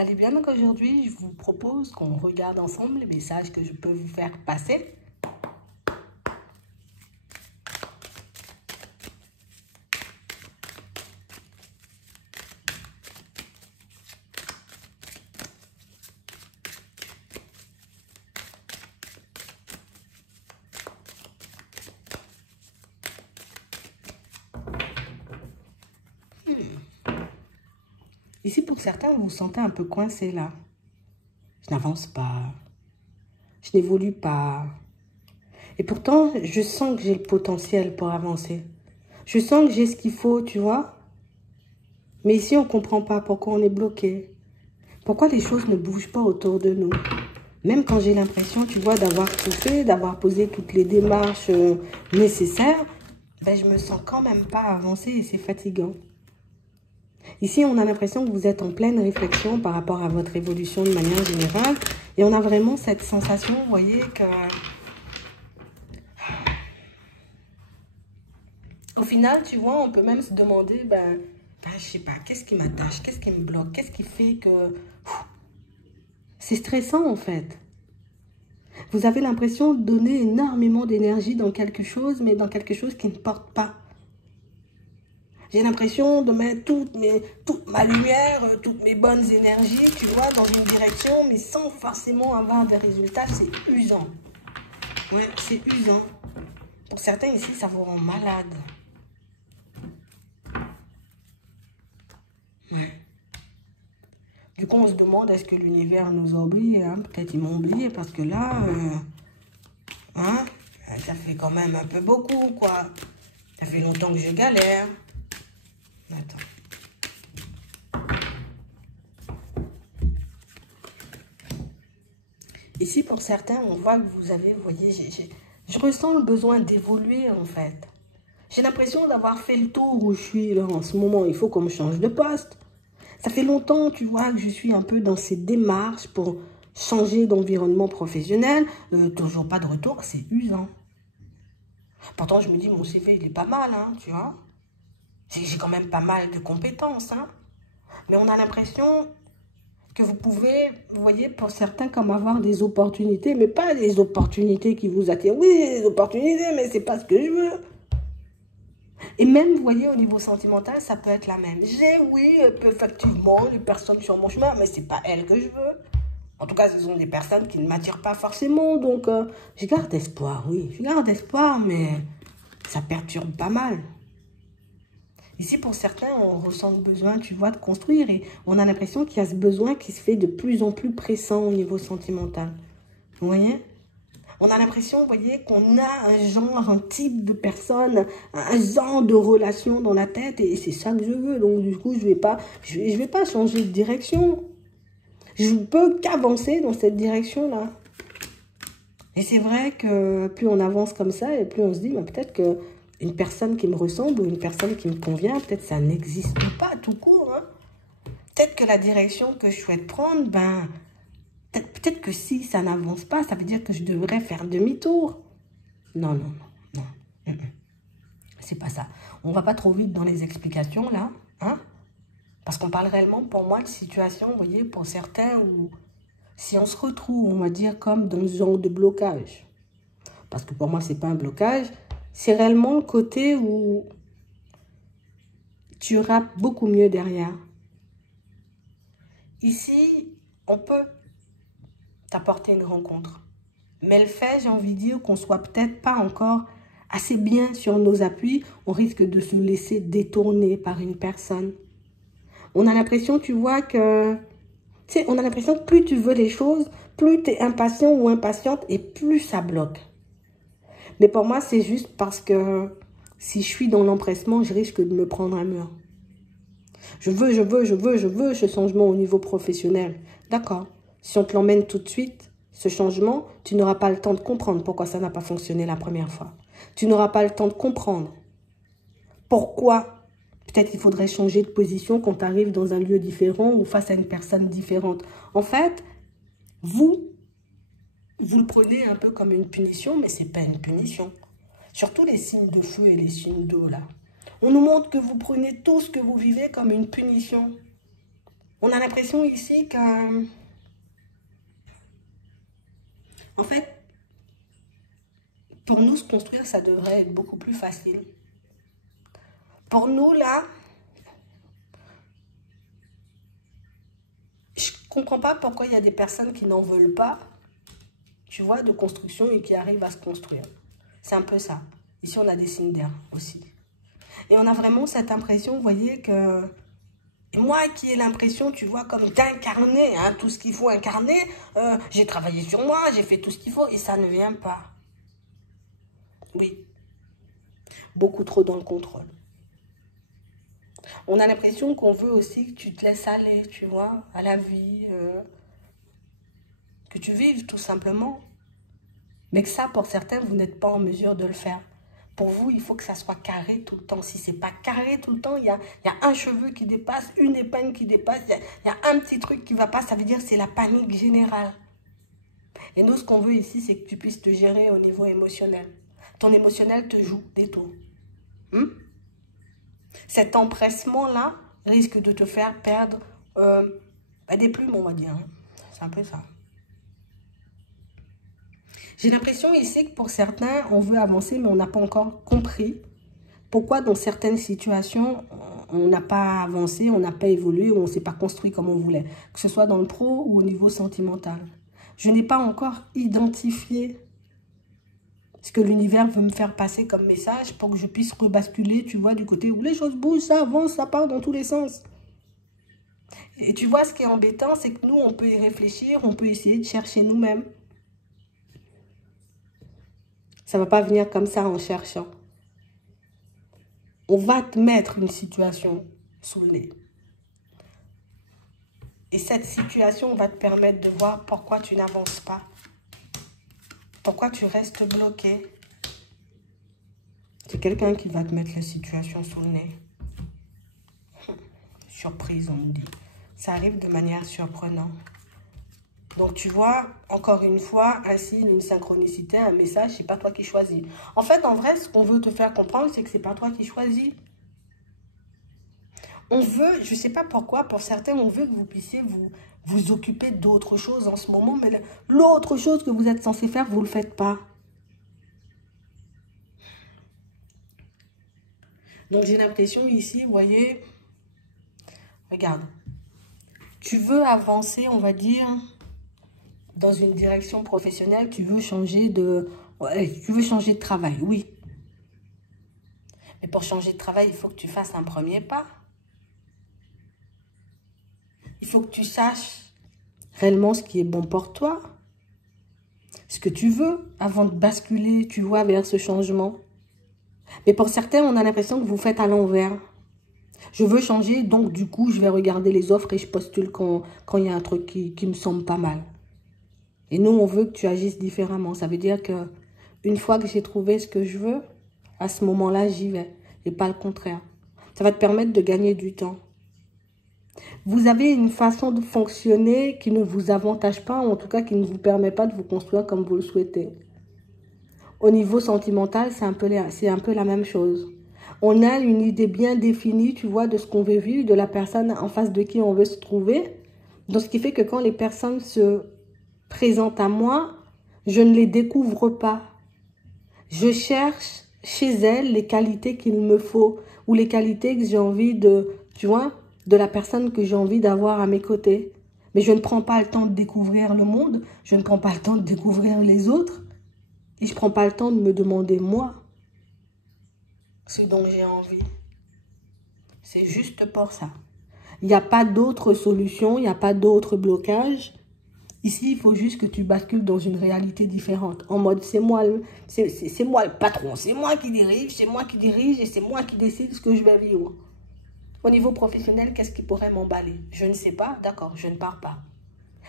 allez bien? Donc aujourd'hui, je vous propose qu'on regarde ensemble les messages que je peux vous faire passer. Ici, pour certains, vous vous sentez un peu coincé là. Je n'avance pas. Je n'évolue pas. Et pourtant, je sens que j'ai le potentiel pour avancer. Je sens que j'ai ce qu'il faut, tu vois. Mais ici, on ne comprend pas pourquoi on est bloqué. Pourquoi les choses ne bougent pas autour de nous. Même quand j'ai l'impression, tu vois, d'avoir tout fait, d'avoir posé toutes les démarches nécessaires, ben, je me sens quand même pas avancer et c'est fatigant. Ici, on a l'impression que vous êtes en pleine réflexion par rapport à votre évolution de manière générale. Et on a vraiment cette sensation, vous voyez, que... Au final, tu vois, on peut même se demander, je sais pas, qu'est-ce qui m'attache, qu'est-ce qui me bloque, qu'est-ce qui fait que... C'est stressant, en fait. Vous avez l'impression de donner énormément d'énergie dans quelque chose, mais dans quelque chose qui ne porte pas. J'ai l'impression de mettre toute ma lumière, toutes mes bonnes énergies, tu vois, dans une direction, mais sans forcément avoir des résultats. C'est usant. Ouais, c'est usant. Pour certains ici, ça vous rend malade. Ouais. Du coup, on se demande, est-ce que l'univers nous a oubliés, hein? Peut-être ils m'ont oublié, parce que là, ça fait quand même un peu beaucoup, quoi. Ça fait longtemps que je galère. Attends. Ici, pour certains, on voit que vous avez, vous voyez, je ressens le besoin d'évoluer, en fait. J'ai l'impression d'avoir fait le tour où je suis, là, en ce moment. Il faut qu'on me change de poste. Ça fait longtemps, tu vois, que je suis un peu dans ces démarches pour changer d'environnement professionnel. Toujours pas de retour, c'est usant. Pourtant, je me dis, mon CV, il est pas mal, hein, tu vois. J'ai quand même pas mal de compétences, hein. Mais on a l'impression que vous pouvez, vous voyez, pour certains, comme avoir des opportunités, mais pas des opportunités qui vous attirent. Oui, des opportunités, mais c'est pas ce que je veux. Et même, vous voyez, au niveau sentimental, ça peut être la même. Oui, effectivement, les personnes sur mon chemin, mais c'est pas elles que je veux. En tout cas, ce sont des personnes qui ne m'attirent pas forcément, donc je garde espoir, oui. Je garde espoir, mais ça perturbe pas mal. Ici, pour certains, on ressent le besoin, tu vois, de construire. Et on a l'impression qu'il y a ce besoin qui se fait de plus en plus pressant au niveau sentimental. Vous voyez? On a l'impression, vous voyez, qu'on a un genre, un type de personne, un genre de relation dans la tête. Et c'est ça que je veux. Donc, du coup, je vais pas changer de direction. Je ne peux qu'avancer dans cette direction-là. Et c'est vrai que plus on avance comme ça, et plus on se dit, peut-être que une personne qui me ressemble ou une personne qui me convient, peut-être ça n'existe pas tout court. Hein. Peut-être que la direction que je souhaite prendre, peut-être que si ça n'avance pas, ça veut dire que je devrais faire demi-tour. Non, non, non, non. C'est pas ça. On va pas trop vite dans les explications, là. Hein? Parce qu'on parle réellement, pour moi, de situation, vous voyez, pour certains, où si on se retrouve, on va dire, comme dans ce genre de blocage. Parce que pour moi, c'est pas un blocage. C'est réellement le côté où tu rappes beaucoup mieux derrière. Ici, on peut t'apporter une rencontre. Mais le fait, j'ai envie de dire qu'on soit peut-être pas encore assez bien sur nos appuis, on risque de se laisser détourner par une personne. On a l'impression, tu vois, que... Tu sais, on a l'impression que plus tu veux les choses, plus tu es impatient ou impatiente et plus ça bloque. Mais pour moi, c'est juste parce que si je suis dans l'empressement, je risque de me prendre un mur. Je veux ce changement au niveau professionnel. D'accord. Si on te l'emmène tout de suite, ce changement, tu n'auras pas le temps de comprendre pourquoi ça n'a pas fonctionné la première fois. Tu n'auras pas le temps de comprendre pourquoi peut-être qu'il faudrait changer de position quand tu arrives dans un lieu différent ou face à une personne différente. En fait, vous le prenez un peu comme une punition, mais ce n'est pas une punition. Surtout les signes de feu et les signes d'eau, là. On nous montre que vous prenez tout ce que vous vivez comme une punition. On a l'impression ici que, en fait, pour nous se construire, ça devrait être beaucoup plus facile. Pour nous, là, je ne comprends pas pourquoi il y a des personnes qui n'en veulent pas, tu vois, de construction et qui arrivent à se construire. C'est un peu ça. Ici, on a des signes d'air aussi. Et on a vraiment cette impression, vous voyez, que... Et moi qui ai l'impression, tu vois, comme d'incarner hein, tout ce qu'il faut incarner, j'ai travaillé sur moi, j'ai fait tout ce qu'il faut et ça ne vient pas. Oui, beaucoup trop dans le contrôle. On a l'impression qu'on veut aussi que tu te laisses aller, tu vois, à la vie, que tu vives tout simplement. Mais que ça, pour certains, vous n'êtes pas en mesure de le faire. Pour vous, il faut que ça soit carré tout le temps. Si ce n'est pas carré tout le temps, il y a un cheveu qui dépasse, une épingle qui dépasse, il y a un petit truc qui ne va pas, ça veut dire que c'est la panique générale. Et nous, ce qu'on veut ici, c'est que tu puisses te gérer au niveau émotionnel. Ton émotionnel te joue des tours. Cet empressement-là risque de te faire perdre des plumes, on va dire. C'est un peu ça. J'ai l'impression ici que pour certains, on veut avancer, mais on n'a pas encore compris pourquoi dans certaines situations, on n'a pas avancé, on n'a pas évolué, ou on ne s'est pas construit comme on voulait. Que ce soit dans le pro ou au niveau sentimental. Je n'ai pas encore identifié ce que l'univers veut me faire passer comme message pour que je puisse rebasculer, tu vois, du côté où les choses bougent, ça avance, ça part dans tous les sens. Et tu vois, ce qui est embêtant, c'est que nous, on peut y réfléchir, on peut essayer de chercher nous-mêmes. Ça ne va pas venir comme ça en cherchant. On va te mettre une situation sous le nez. Et cette situation va te permettre de voir pourquoi tu n'avances pas. Pourquoi tu restes bloqué. C'est quelqu'un qui va te mettre la situation sous le nez. Surprise, on me dit. Ça arrive de manière surprenante. Donc, tu vois, encore une fois, un signe, une synchronicité, un message, c'est pas toi qui choisis. En fait, en vrai, ce qu'on veut te faire comprendre, c'est que c'est pas toi qui choisis. On veut, je sais pas pourquoi, pour certains, on veut que vous puissiez vous occuper d'autres choses en ce moment, mais l'autre chose que vous êtes censé faire, vous le faites pas. Donc, j'ai l'impression ici, vous voyez, regarde, tu veux avancer, on va dire, dans une direction professionnelle, tu veux changer de travail, oui. Mais pour changer de travail, il faut que tu fasses un premier pas. Il faut que tu saches réellement ce qui est bon pour toi, ce que tu veux, avant de basculer, tu vois, vers ce changement. Mais pour certains, on a l'impression que vous faites à l'envers. Je veux changer, donc du coup, je vais regarder les offres et je postule quand il y a un truc qui me semble pas mal. Et nous, on veut que tu agisses différemment. Ça veut dire que une fois que j'ai trouvé ce que je veux, à ce moment-là, j'y vais. Et pas le contraire. Ça va te permettre de gagner du temps. Vous avez une façon de fonctionner qui ne vous avantage pas, ou en tout cas qui ne vous permet pas de vous construire comme vous le souhaitez. Au niveau sentimental, c'est un peu la même chose. On a une idée bien définie, tu vois, de ce qu'on veut vivre, de la personne en face de qui on veut se trouver. Donc, ce qui fait que quand les personnes se présentent à moi, je ne les découvre pas. Je cherche chez elles les qualités qu'il me faut ou les qualités que j'ai envie de, tu vois, de la personne que j'ai envie d'avoir à mes côtés. Mais je ne prends pas le temps de découvrir le monde, je ne prends pas le temps de découvrir les autres et je ne prends pas le temps de me demander moi ce dont j'ai envie. C'est juste pour ça. Il n'y a pas d'autre solution, il n'y a pas d'autre blocage. Ici, il faut juste que tu bascules dans une réalité différente. En mode, c'est moi le patron, c'est moi qui dirige et c'est moi qui décide ce que je vais vivre. Au niveau professionnel, qu'est-ce qui pourrait m'emballer? Je ne sais pas, d'accord, je ne pars pas.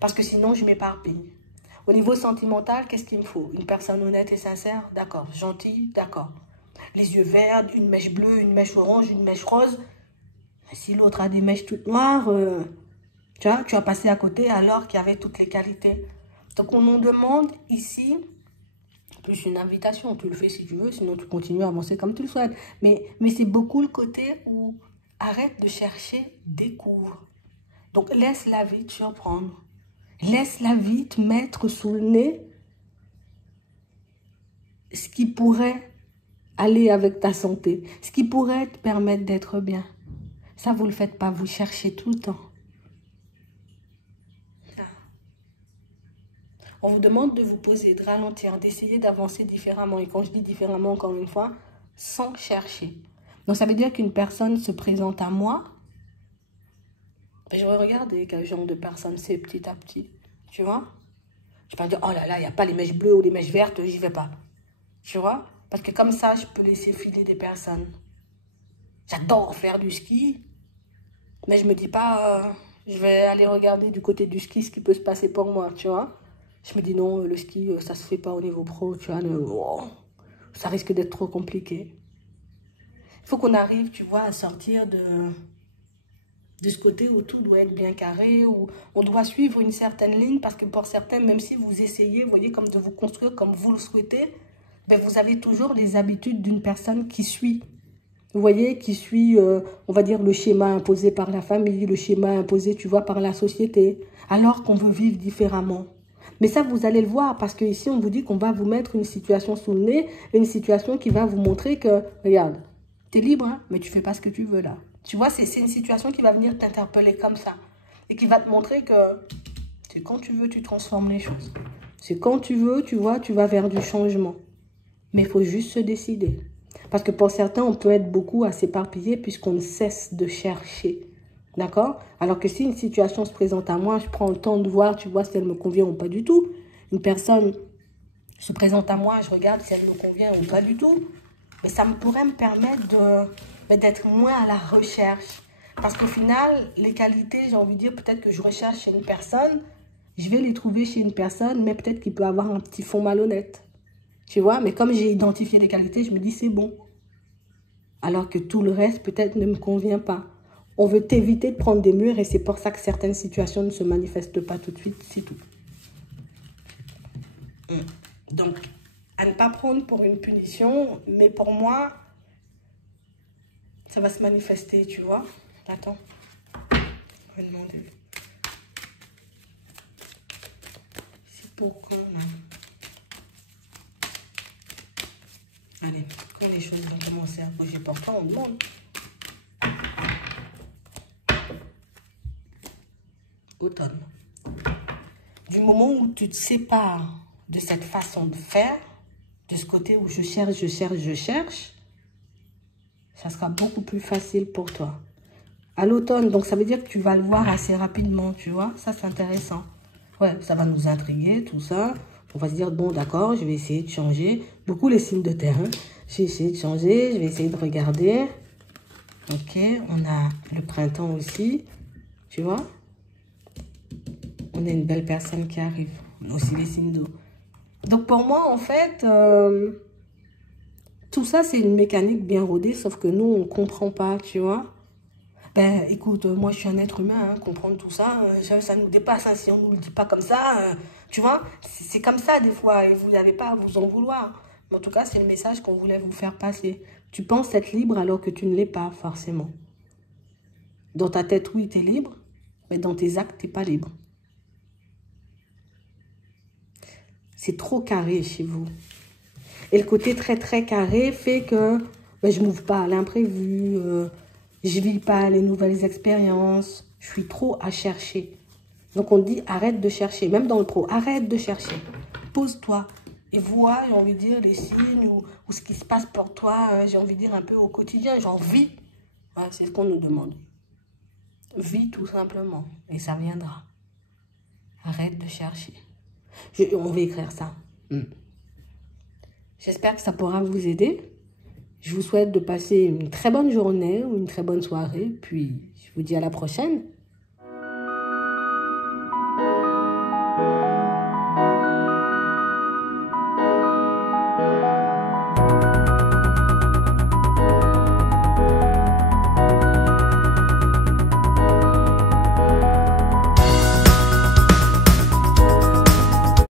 Parce que sinon, je m'éparpille. Au niveau sentimental, qu'est-ce qu'il me faut? Une personne honnête et sincère, d'accord. Gentille, d'accord. Les yeux verts, une mèche bleue, une mèche orange, une mèche rose. Si l'autre a des mèches toutes noires, tu vois, tu as passé à côté alors qu'il y avait toutes les qualités. Donc, on nous demande ici, plus une invitation, tu le fais si tu veux, sinon tu continues à avancer comme tu le souhaites. Mais c'est beaucoup le côté où arrête de chercher, découvre. Donc, laisse la vie te surprendre. Laisse la vie te mettre sous le nez ce qui pourrait aller avec ta santé, ce qui pourrait te permettre d'être bien. Ça, vous ne le faites pas, vous cherchez tout le temps. On vous demande de vous poser, de ralentir, d'essayer d'avancer différemment. Et quand je dis différemment, encore une fois, sans chercher. Donc, ça veut dire qu'une personne se présente à moi. Et je vais regarder quel genre de personne c'est petit à petit. Tu vois? Je ne vais pas dire, oh là là, il n'y a pas les mèches bleues ou les mèches vertes, j'y vais pas. Tu vois? Parce que comme ça, je peux laisser filer des personnes. J'adore faire du ski. Mais je me dis pas, je vais aller regarder du côté du ski ce qui peut se passer pour moi, tu vois? Je me dis non, le ski, ça se fait pas au niveau pro, tu vois? Ça risque d'être trop compliqué. Il faut qu'on arrive, tu vois, à sortir de ce côté où tout doit être bien carré, où on doit suivre une certaine ligne, parce que pour certains, même si vous essayez, vous voyez, comme de vous construire comme vous le souhaitez, ben vous avez toujours les habitudes d'une personne qui suit. Vous voyez, qui suit, on va dire, le schéma imposé par la famille, le schéma imposé, tu vois, par la société, alors qu'on veut vivre différemment. Mais ça, vous allez le voir, parce qu'ici, on vous dit qu'on va vous mettre une situation sous le nez, une situation qui va vous montrer que, regarde, tu es libre, hein, mais tu fais pas ce que tu veux là. Tu vois, c'est une situation qui va venir t'interpeller comme ça. Et qui va te montrer que c'est quand tu veux, tu transformes les choses. C'est quand tu veux, tu vois, tu vas vers du changement. Mais il faut juste se décider. Parce que pour certains, on peut être beaucoup à s'éparpiller puisqu'on ne cesse de chercher. D'accord? Alors que si une situation se présente à moi, je prends le temps de voir, tu vois, si elle me convient ou pas du tout. Une personne se présente à moi, je regarde si elle me convient ou pas du tout. Mais ça pourrait me permettre d'être moins à la recherche. Parce qu'au final, les qualités, j'ai envie de dire, peut-être que je recherche chez une personne, je vais les trouver chez une personne, mais peut-être qu'il peut avoir un petit fond malhonnête. Tu vois, mais comme j'ai identifié les qualités, je me dis c'est bon. Alors que tout le reste peut-être ne me convient pas. On veut t'éviter de prendre des murs et c'est pour ça que certaines situations ne se manifestent pas tout de suite, c'est tout. Donc, à ne pas prendre pour une punition, mais pour moi, ça va se manifester, tu vois. Attends, je vais demander. C'est pour quand, là? Allez, quand les choses vont commencer à bouger pour toi, on demande. Automne. Du moment où tu te sépares de cette façon de faire, de ce côté où je cherche, ça sera beaucoup plus facile pour toi. À l'automne, donc ça veut dire que tu vas le voir assez rapidement, tu vois. Ça, c'est intéressant. Ouais, ça va nous intriguer, tout ça. On va se dire, bon, d'accord, je vais essayer de changer. Beaucoup les signes de terre. Hein. Je vais essayer de changer, je vais essayer de regarder. Ok, on a le printemps aussi, tu vois. On a une belle personne qui arrive. On a aussi les signes d'eau. Donc, pour moi, en fait, tout ça, c'est une mécanique bien rodée, sauf que nous, on ne comprend pas, tu vois. Ben, écoute, moi, je suis un être humain, hein, comprendre tout ça, ça nous dépasse, hein, si on ne nous le dit pas comme ça, tu vois. C'est comme ça, des fois, et vous n'avez pas à vous en vouloir. Mais en tout cas, c'est le message qu'on voulait vous faire passer. Tu penses être libre alors que tu ne l'es pas, forcément. Dans ta tête, oui, tu es libre, mais dans tes actes, tu n'es pas libre. C'est trop carré chez vous. Et le côté très, très carré fait que ben, je ne m'ouvre pas à l'imprévu, je ne vis pas les nouvelles expériences, je suis trop à chercher. Donc on dit arrête de chercher, même dans le pro, arrête de chercher. Pose-toi et vois, j'ai envie de dire, les signes ou ce qui se passe pour toi, j'ai envie de dire un peu au quotidien, genre vis. Ouais, c'est ce qu'on nous demande. Vis tout simplement et ça viendra. Arrête de chercher. On va écrire ça. J'espère que ça pourra vous aider. Je vous souhaite de passer une très bonne journée ou une très bonne soirée. Puis, je vous dis à la prochaine.